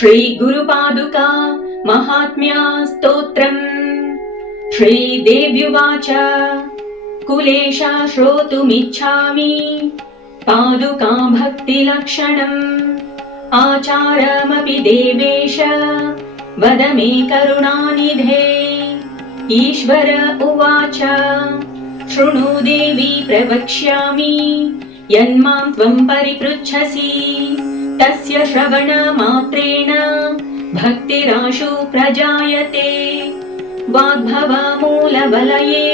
श्रीगुरुपादुका महात्म्या स्तोत्रम्। श्रीदेव्युवाच कुलेशा श्रोतुमिच्छामि पादुका भक्तिलक्षणम्। आचारमपि देवेश वद मे करुणानिधे। ईश्वर उवाच शृणु देवी प्रवक्ष्यामि यन्मां त्वं परिपृच्छसि तस्य श्रवणमात्रेण भक्तिराशु प्रजायते। वाग्भवमूलबलये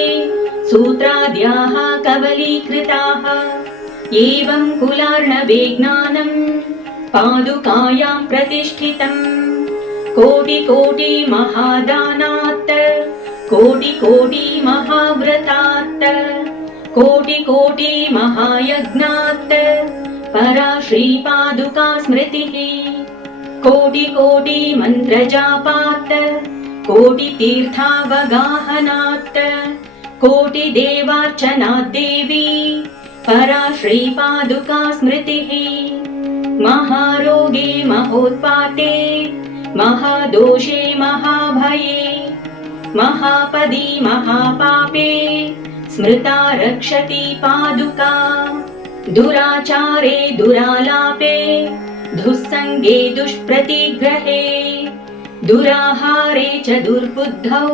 सूत्राद्याः कवलीकृताः एवं कुलार्णवे ज्ञानं पादुकायां प्रतिष्ठितम्। कोटि महादानात् कोटि महाव्रतात् कोटि महायज्ञात् परा श्रीपादुका स्मृतिः। कोटि मन्त्रजापात् कोटि तीर्थावगाहनात् कोटि देवार्चनात् देवी परा श्रीपादुका स्मृतिः। महारोगे महोत्पाते महादोषे महाभये महापदी महापापे स्मृता रक्षति पादुका। दुराचारे दुरालापे दुस्सङ्गे दुष्प्रतिग्रहे दुराहारे च दुर्बुद्धौ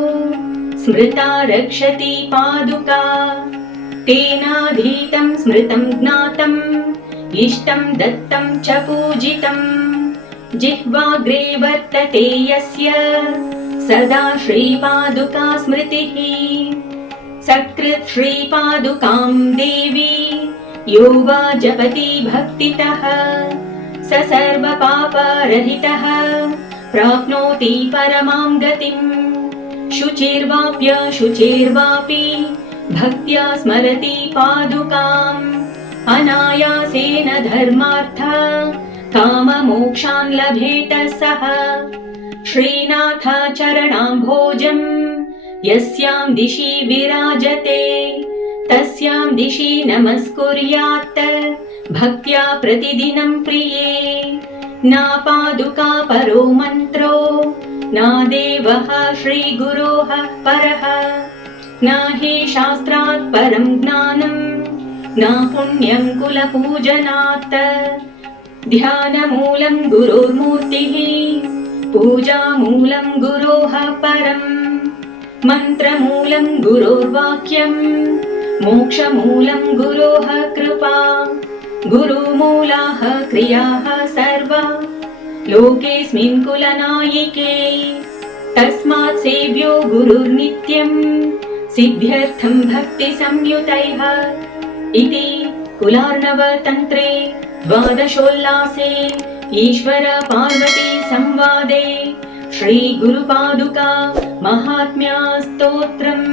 स्मृता रक्षति पादुका। तेनाधीतं स्मृतं ज्ञातं इष्टं दत्तं च पूजितं। जिह्वाग्रे वर्तते यस्य सदा श्रीपादुका स्मृतिः। सकृत् श्रीपादुकां देवी यो वा जपति भक्तितः स सर्वपापरहितः प्राप्नोति परमां गतिम्। शुचिर्वाप्यशुचिर्वापि भक्त्या स्मरति पादुकाम्। अनायासेन धर्मार्थ काममोक्षान् लभेत सः। श्रीनाथ चरणाम्भोजं यस्यां दिशि विराजते तस्यां दिशि नमस्कुर्यात् भक्त्या प्रतिदिनं प्रिये। न पादुका परो मन्त्रो न देवः श्रीगुरोः परः न हि शास्त्रात् परं ज्ञानं न पुण्यं कुलपूजनात्। ध्यानमूलं गुरोर्मूर्तिः पूजामूलं गुरोः परम्। मन्त्रमूलं गुरोर्वाक्यं मोक्षमूलं गुरोः कृपा। गुरुमूलाः क्रियाः सर्वा लोकेऽस्मिन् कुलनायिके। तस्मात् सेव्यो गुरुर्नित्यं सिद्ध्यर्थं भक्तिसंयुतैः। इति कुलार्णवतन्त्रे द्वादशोल्लासे ईश्वर पार्वती संवादे श्रीगुरुपादुका महात्म्या स्तोत्रम्।